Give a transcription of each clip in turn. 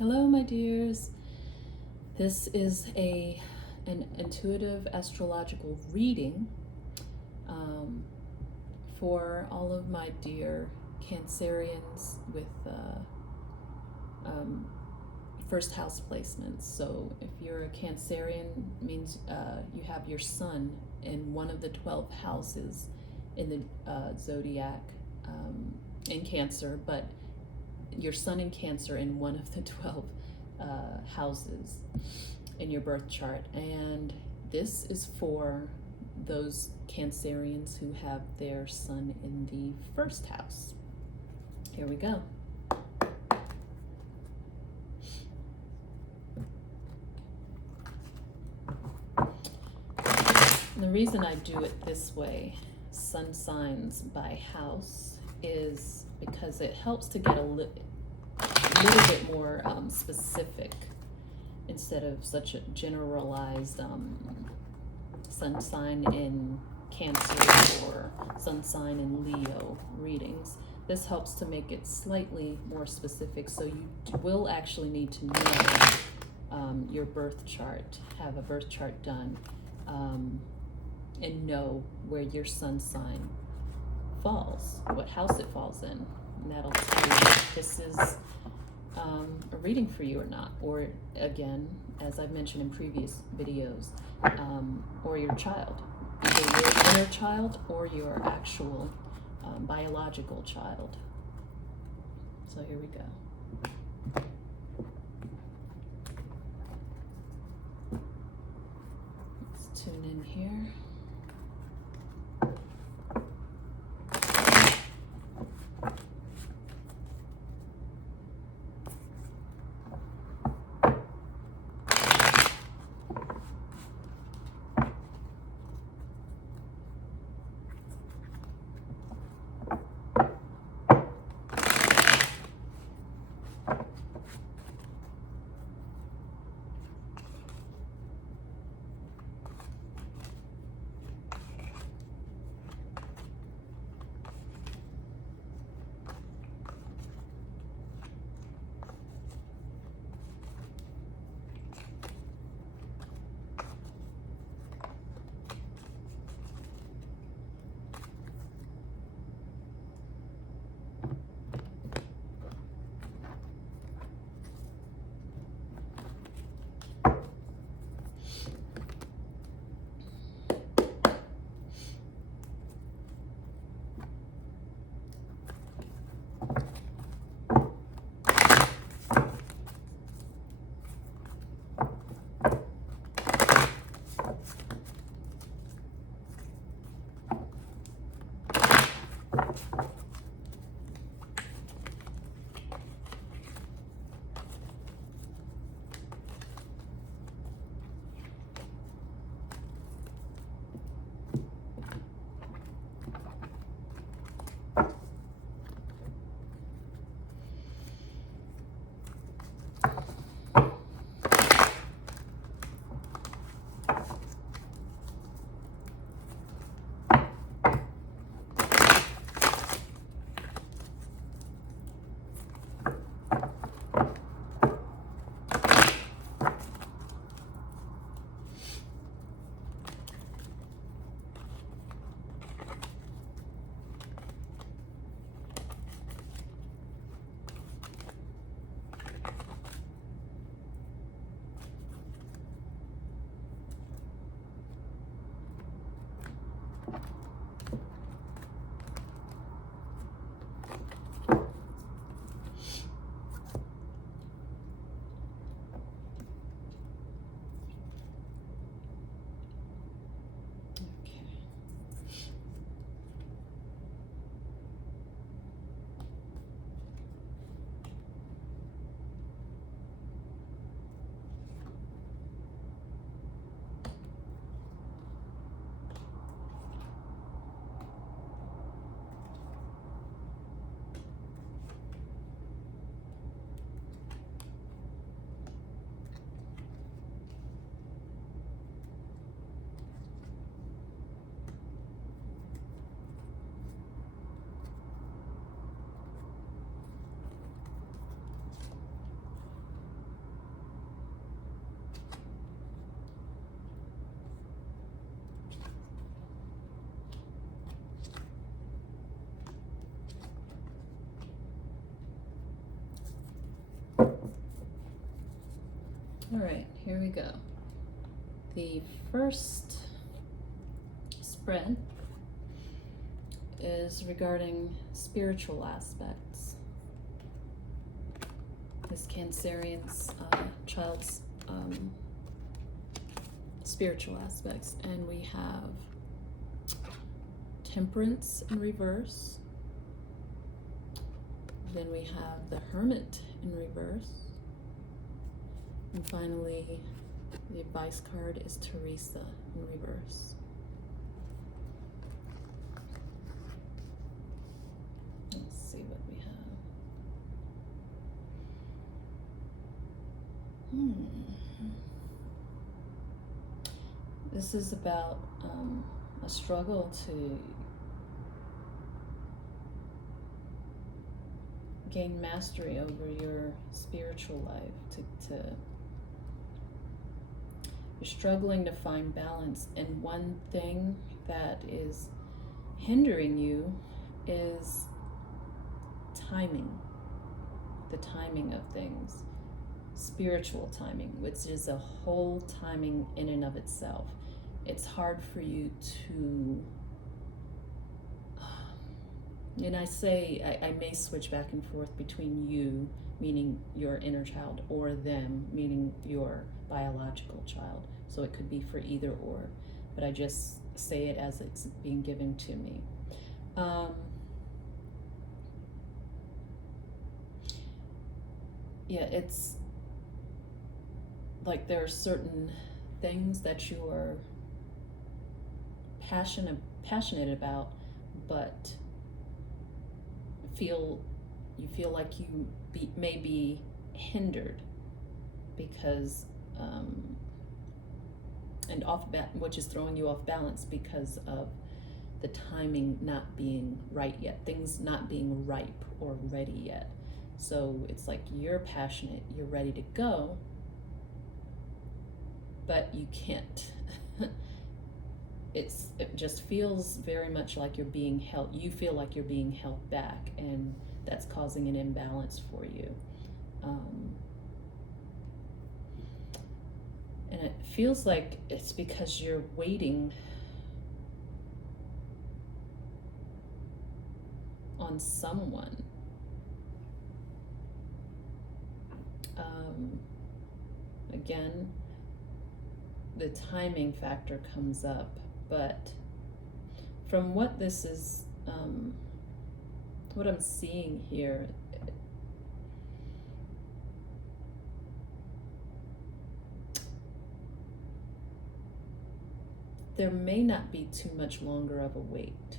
Hello, my dears. This is an intuitive astrological reading for all of my dear Cancerians with first house placements. So if you're a Cancerian, means you have your sun in one of the 12 houses in the zodiac in Cancer, but your sun in Cancer in one of the 12 houses in your birth chart. And this is for those Cancerians who have their sun in the first house. Here we go. And the reason I do it this way, sun signs by house, is because it helps to get a little bit more specific instead of such a generalized sun sign in Cancer or sun sign in Leo readings. This helps to make it slightly more specific, so you will actually need to know your birth chart, have a birth chart done, and know where your sun sign falls, what house it falls in. And that'll tell you if this is a reading for you or not, or again, as I've mentioned in previous videos, or your child, either your inner child or your actual biological child. So here we go. Let's tune in here. All right, here we go. The first spread is regarding spiritual aspects. This Cancerian's child's spiritual aspects, and we have Temperance in reverse. Then we have the Hermit in reverse. And finally, the advice card is Teresa in reverse. Let's see what we have. This is about a struggle to gain mastery over your spiritual life, you're struggling to find balance, and one thing that is hindering you is timing, the timing of things, spiritual timing, which is a whole timing in and of itself. It's hard for you to, and I may switch back and forth between you, meaning your inner child, or them, meaning your biological child. So it could be for either or, but I just say it as it's being given to me. Yeah, it's like there are certain things that you are passionate about, but you feel like you may be hindered because which is throwing you off balance because of the timing not being right yet, things not being ripe or ready yet. So it's like you're passionate, you're ready to go, but you can't. It just feels very much like you're being held, you feel like you're being held back, and that's causing an imbalance for you. And it feels like it's because you're waiting on someone. Again, the timing factor comes up, but from what this is, what I'm seeing here, there may not be too much longer of a wait.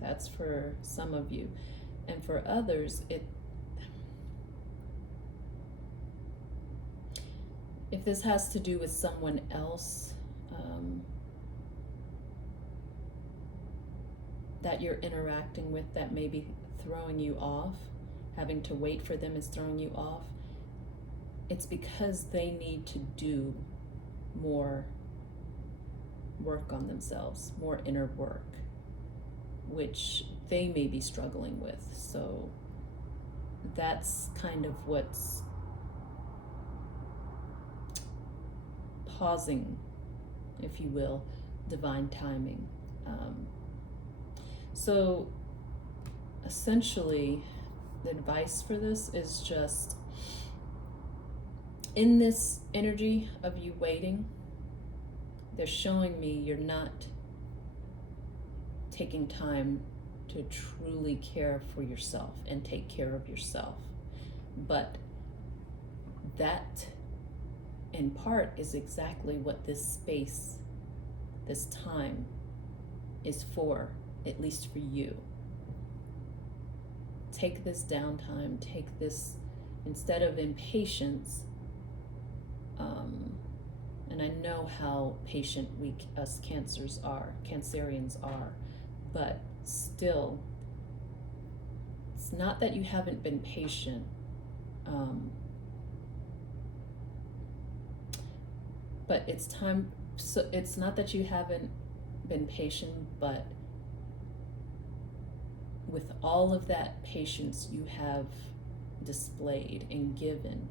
That's for some of you. And for others, if this has to do with someone else that you're interacting with that may be throwing you off, having to wait for them is throwing you off, it's because they need to do more work on themselves, more inner work, which they may be struggling with. So that's kind of what's pausing, if you will, divine timing. So essentially, the advice for this is just, in this energy of you waiting, they're showing me you're not taking time to truly care for yourself and take care of yourself. But that, in part, is exactly what this space, this time, is for, at least for you. Take this downtime, take this, instead of impatience, and I know how patient us Cancerians are, but still, it's not that you haven't been patient, but it's time. So it's not that you haven't been patient, but with all of that patience, you have displayed and given.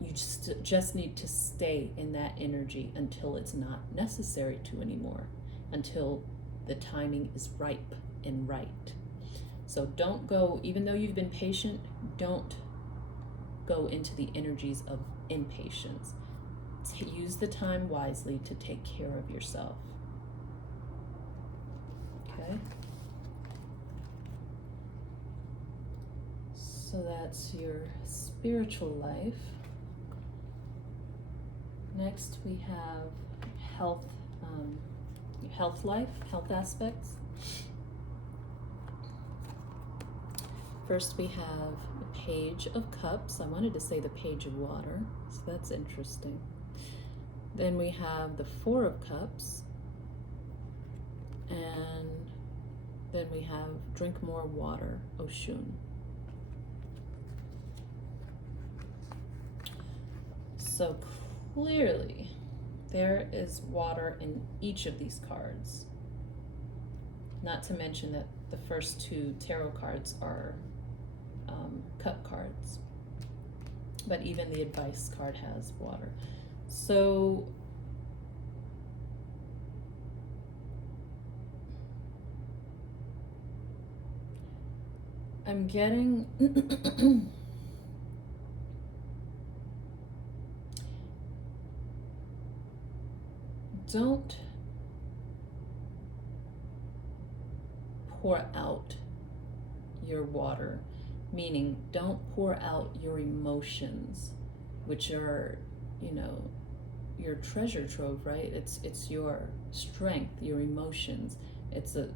You just need to stay in that energy until it's not necessary to anymore, until the timing is ripe and right. So don't go, even though you've been patient, don't go into the energies of impatience. Use the time wisely to take care of yourself. Okay? So that's your spiritual life. Next we have health life, health aspects. First we have the Page of Cups. I wanted to say the Page of Water, so that's interesting. Then we have the Four of Cups, and then we have Drink More Water, Oshun. So clearly, there is water in each of these cards. Not to mention that the first two tarot cards are cup cards. But even the advice card has water. So I'm getting don't pour out your water, meaning don't pour out your emotions, which are, you know, your treasure trove, right? It's your strength, your emotions. It's a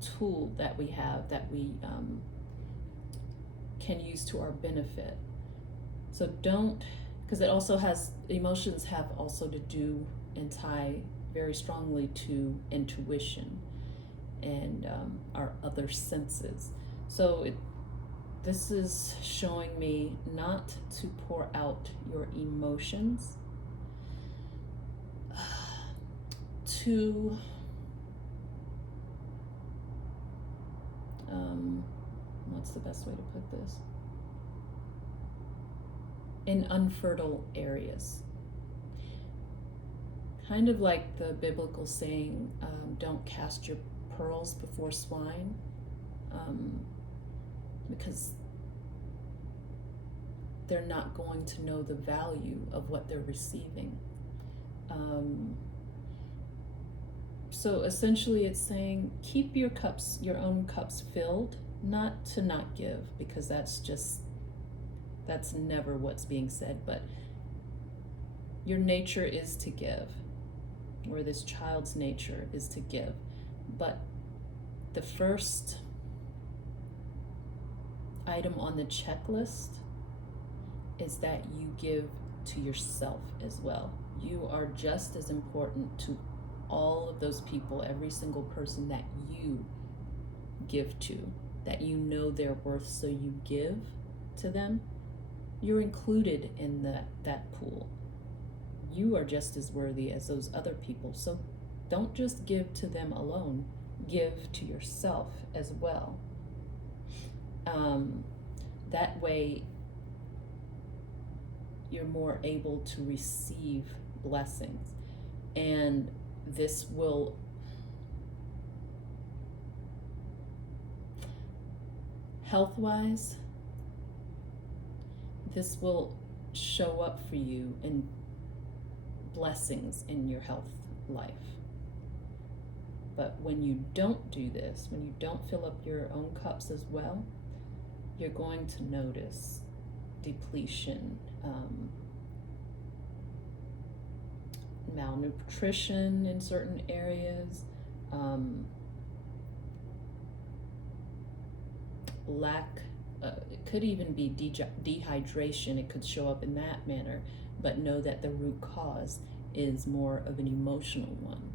tool that we have that we can use to our benefit. So don't, because it also has, emotions have also to do and tie very strongly to intuition and our other senses. So this is showing me not to pour out your emotions, to what's the best way to put this? In unfertile areas. Kind of like the biblical saying, don't cast your pearls before swine, because they're not going to know the value of what they're receiving. So essentially it's saying keep your cups, your own cups filled, not to not give, because that's never what's being said, but your nature is to give, or this child's nature is to give. But the first item on the checklist is that you give to yourself as well. You are just as important to all of those people, every single person that you give to, that you know their worth, so you give to them. You're included in that pool. You are just as worthy as those other people. So don't just give to them alone, give to yourself as well. That way you're more able to receive blessings. And this will health-wise, this will show up for you in blessings in your health life. But when you don't do this, when you don't fill up your own cups as well, you're going to notice depletion, malnutrition in certain areas, lack, it could even be dehydration. It could show up in that manner, but know that the root cause is more of an emotional one,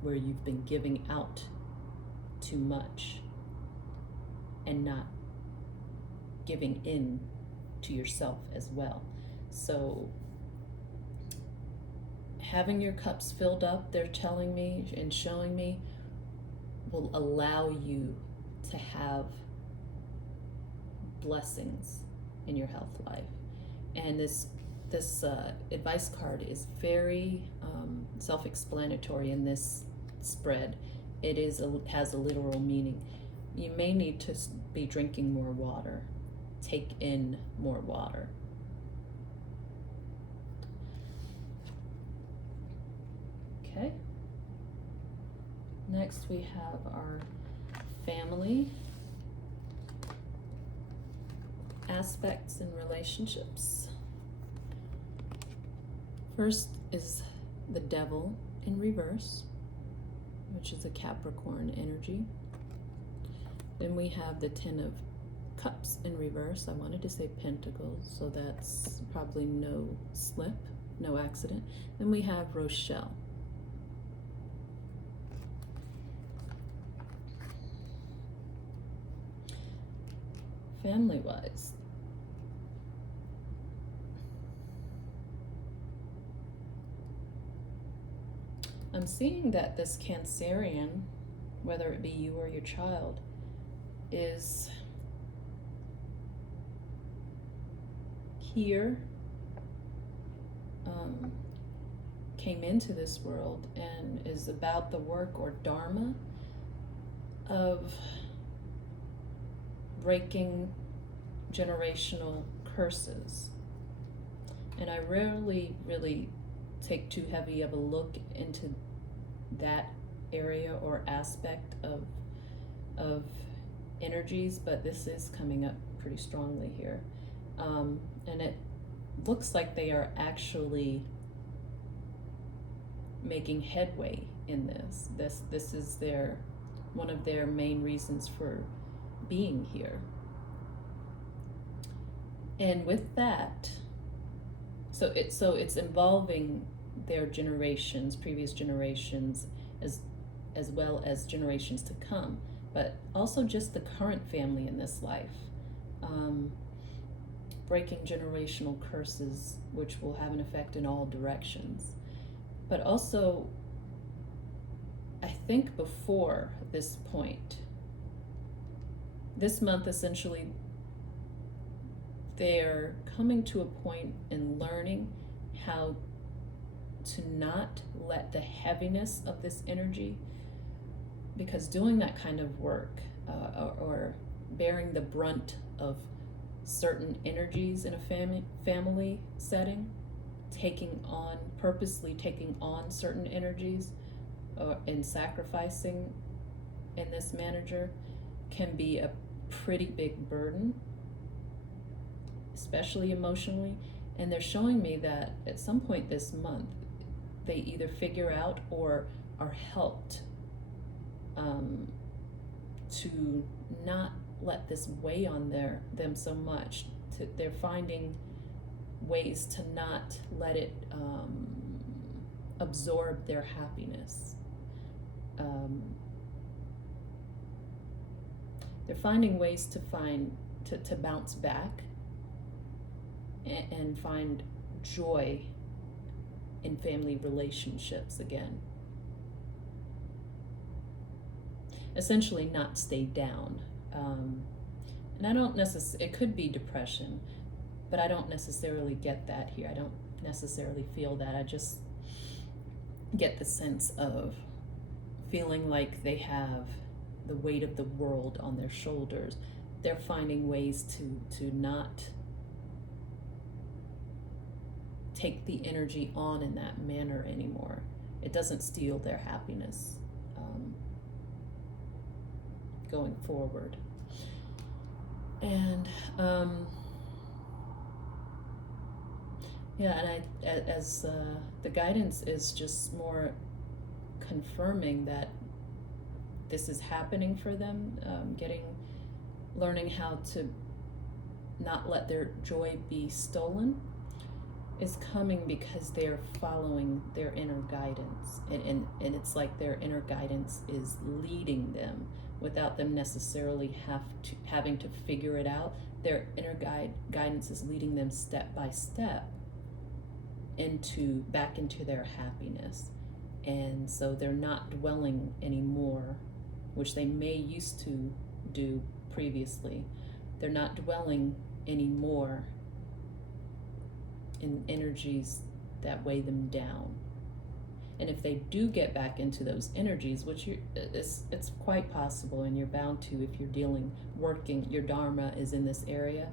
where you've been giving out too much and not giving in to yourself as well. So having your cups filled up, they're telling me and showing me, will allow you to have blessings in your health life. And this advice card is very self-explanatory in this spread. It has a literal meaning. You may need to be drinking more water. Take in more water. Okay. Next we have our family aspects and relationships. First is the Devil in reverse, which is a Capricorn energy. Then we have the Ten of Cups in reverse. I wanted to say Pentacles, so that's probably no slip, no accident. Then we have Rochelle. Family-wise, I'm seeing that this Cancerian, whether it be you or your child, is here, came into this world and is about the work or dharma of breaking generational curses. And I rarely really take too heavy of a look into that area or aspect of energies, but this is coming up pretty strongly here. And it looks like they are actually making headway in this. This is one of their main reasons for being here. And with that, so it's involving their generations, previous generations, as well as generations to come, but also just the current family in this life. Breaking generational curses, which will have an effect in all directions. But also, I think before this point, this month essentially, they're coming to a point in learning how to not let the heaviness of this energy, because doing that kind of work or bearing the brunt of certain energies in a family setting, purposely taking on certain energies and sacrificing in this manager can be a pretty big burden, especially emotionally. And they're showing me that at some point this month, they either figure out or are helped to not let this weigh on them so much. They're finding ways to not let it absorb their happiness. They're finding ways to bounce back and find joy in family relationships again. Essentially not stay down. And I don't necessarily, it could be depression, but I don't necessarily get that here. I don't necessarily feel that. I just get the sense of feeling like they have the weight of the world on their shoulders. They're finding ways to not take the energy on in that manner anymore. It doesn't steal their happiness going forward. And as the guidance is just more confirming that this is happening for them, learning how to not let their joy be stolen, is coming because they're following their inner guidance, and it's like their inner guidance is leading them without them necessarily having to figure it out. Their inner guidance is leading them step by step back into their happiness. And so they're not dwelling anymore, which they may used to do previously, They're not dwelling anymore in energies that weigh them down. And if they do get back into those energies, which it's quite possible, and you're bound to if you're working, your dharma is in this area,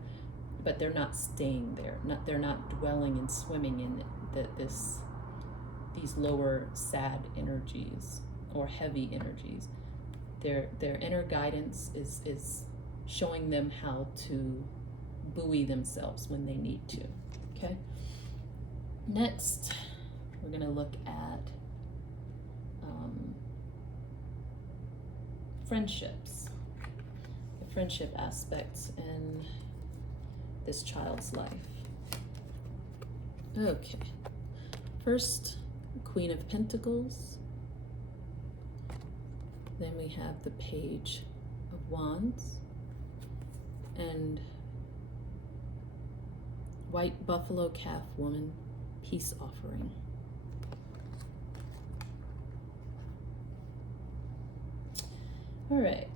but they're not staying there. They're not dwelling and swimming in these lower sad energies or heavy energies. Their inner guidance is showing them how to buoy themselves when they need to. Okay. Next, we're going to look at friendships, the friendship aspects in this child's life. Okay. First, Queen of Pentacles. Then we have the Page of Wands and White Buffalo Calf Woman, Peace Offering. All right.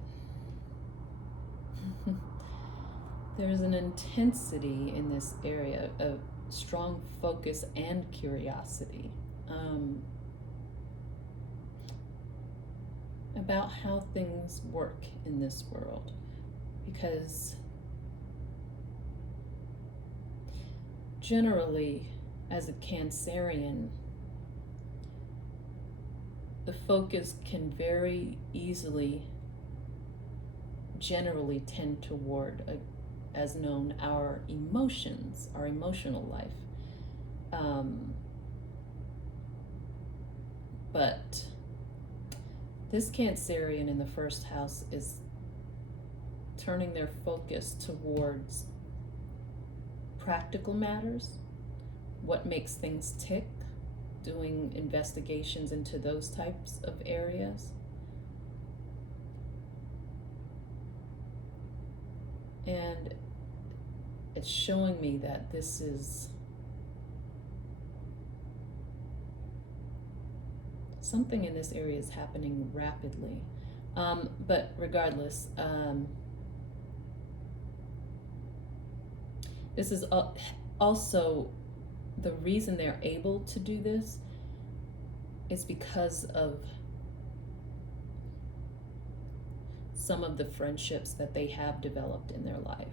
There's an intensity in this area of strong focus and curiosity about how things work in this world, because generally, as a Cancerian, the focus can very easily generally tend toward, as known, our emotions, our emotional life. But this Cancerian in the first house is turning their focus towards practical matters, what makes things tick, doing investigations into those types of areas. And it's showing me that this is something in this area is happening rapidly. But regardless, this is also the reason they're able to do this is because of some of the friendships that they have developed in their life.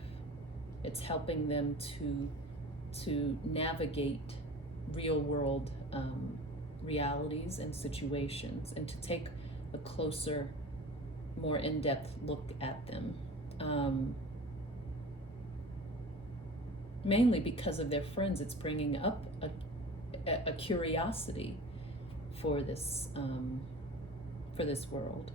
It's helping them to navigate real world realities and situations, and to take a closer, more in-depth look at them. Mainly because of their friends, it's bringing up a curiosity for this world.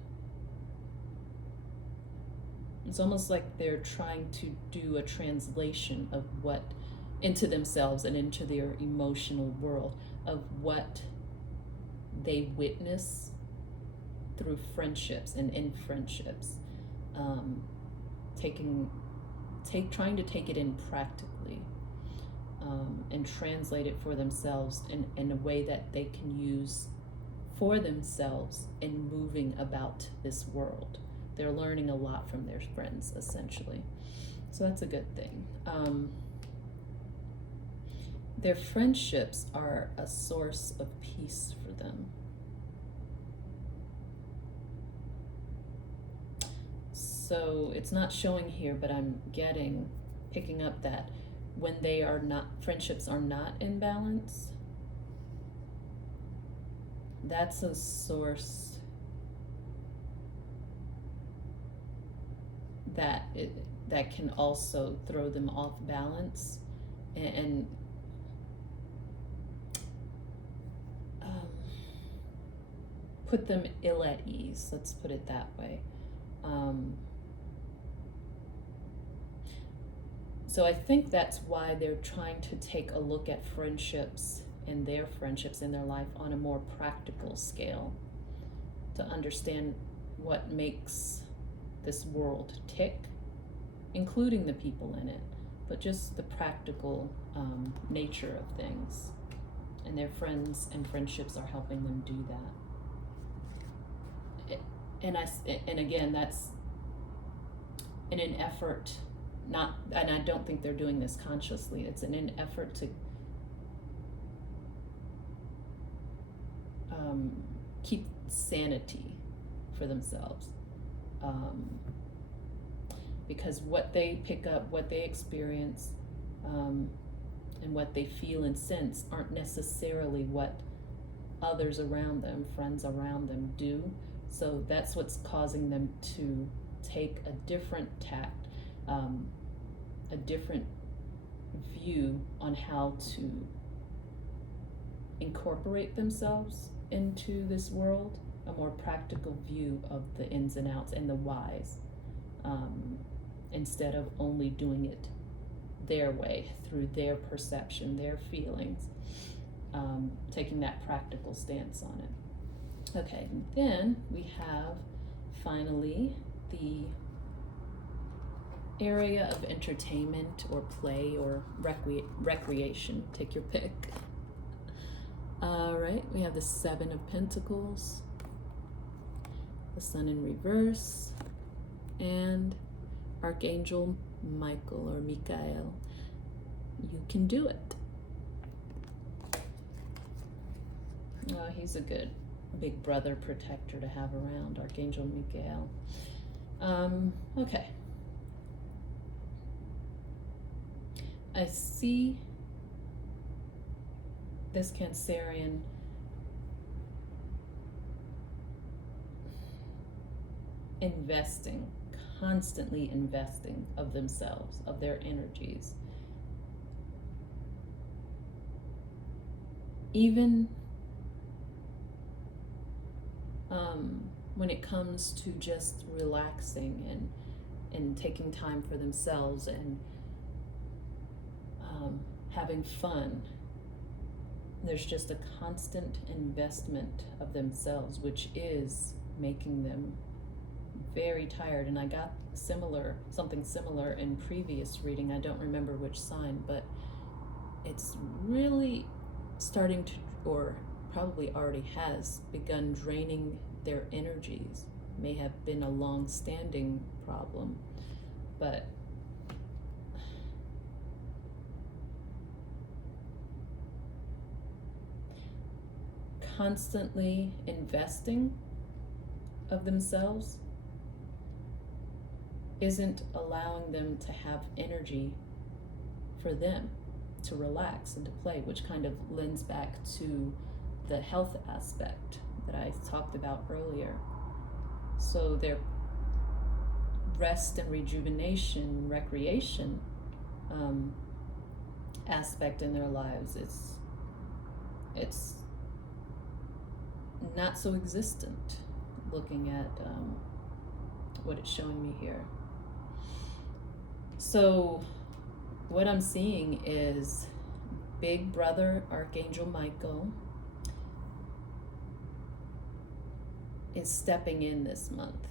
It's almost like they're trying to do a translation of what into themselves and into their emotional world of what they witness through friendships and in friendships, trying to take it in practically, and translate it for themselves in a way that they can use for themselves in moving about this world. They're learning a lot from their friends, essentially. So that's a good thing. Their friendships are a source of peace for them. So it's not showing here, but I'm picking up that when friendships are not in balance, that's a source that can also throw them off balance and put them ill at ease, let's put it that way. So I think that's why they're trying to take a look at friendships and their friendships in their life on a more practical scale, to understand what makes this world tick, including the people in it, but just the practical nature of things. And their friends and friendships are helping them do that. And again, that's in an effort and I don't think they're doing this consciously. It's in an effort to keep sanity for themselves. Because what they pick up, what they experience, and what they feel and sense aren't necessarily what others around them, friends around them, do. So that's what's causing them to take a different tact, a different view on how to incorporate themselves into this world, a more practical view of the ins and outs and the whys, instead of only doing it their way, through their perception, their feelings, taking that practical stance on it. Okay, and then we have finally the area of entertainment or play or recreation, take your pick. All right, we have the Seven of Pentacles, the Sun in reverse, and Archangel Michael or Michael. You can do it. Oh, he's a good big brother protector to have around, Archangel Michael. Okay. I see this Cancerian investing, constantly investing of themselves, of their energies. Even when it comes to just relaxing and taking time for themselves and having fun. There's just a constant investment of themselves, which is making them very tired. And I got something similar in previous reading. I don't remember which sign, but it's really starting to, or probably already has begun, draining their energies. May have been a long-standing problem, but constantly investing of themselves isn't allowing them to have energy for them to relax and to play, which kind of lends back to the health aspect that I talked about earlier. So their rest and rejuvenation, recreation aspect in their lives, it's not so existent, looking at what it's showing me here. So what I'm seeing is Big Brother Archangel Michael is stepping in this month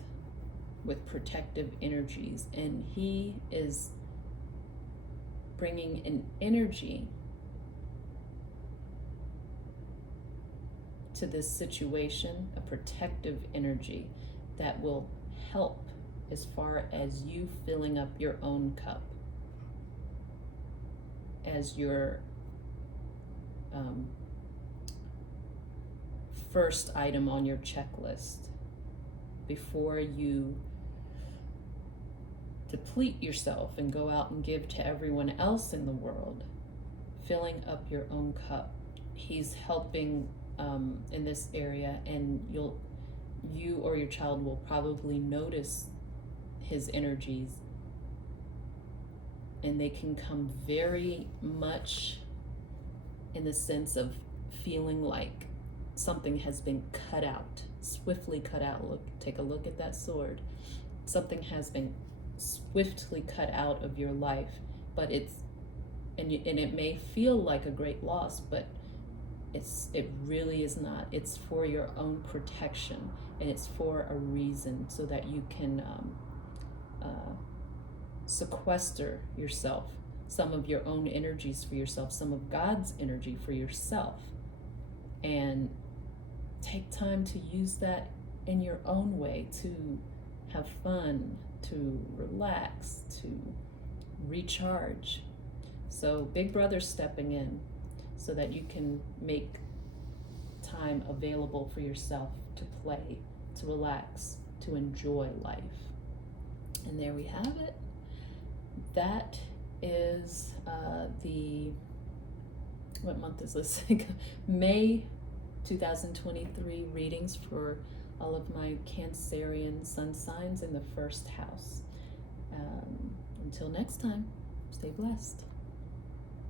with protective energies, and he is bringing an energy to this situation, a protective energy that will help as far as you filling up your own cup as your first item on your checklist before you deplete yourself and go out and give to everyone else in the world. Filling up your own cup. He's helping in this area, and you or your child will probably notice his energies, and they can come very much in the sense of feeling like something has been cut out, swiftly cut out. Take a look at that sword. Something has been swiftly cut out of your life, but it may feel like a great loss, but it really is not. It's for your own protection, and it's for a reason, so that you can sequester yourself, some of your own energies for yourself, some of God's energy for yourself, and take time to use that in your own way, to have fun, to relax, to recharge. So Big Brother's stepping in so that you can make time available for yourself to play, to relax, to enjoy life. And there we have it. That is what month is this? May 2023 readings for all of my Cancerian sun signs in the first house. Until next time, stay blessed.